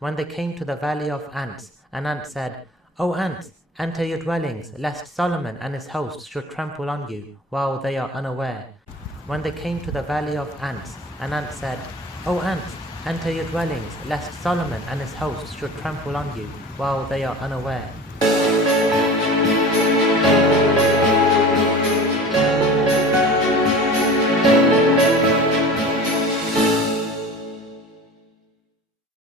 When they came to the valley of ants, an ant said, "O ants, enter your dwellings, lest Solomon and his hosts should trample on you, while they are unaware." When they came to the valley of ants, an ant said, "O ants, enter your dwellings, lest Solomon and his hosts should trample on you, while they are unaware."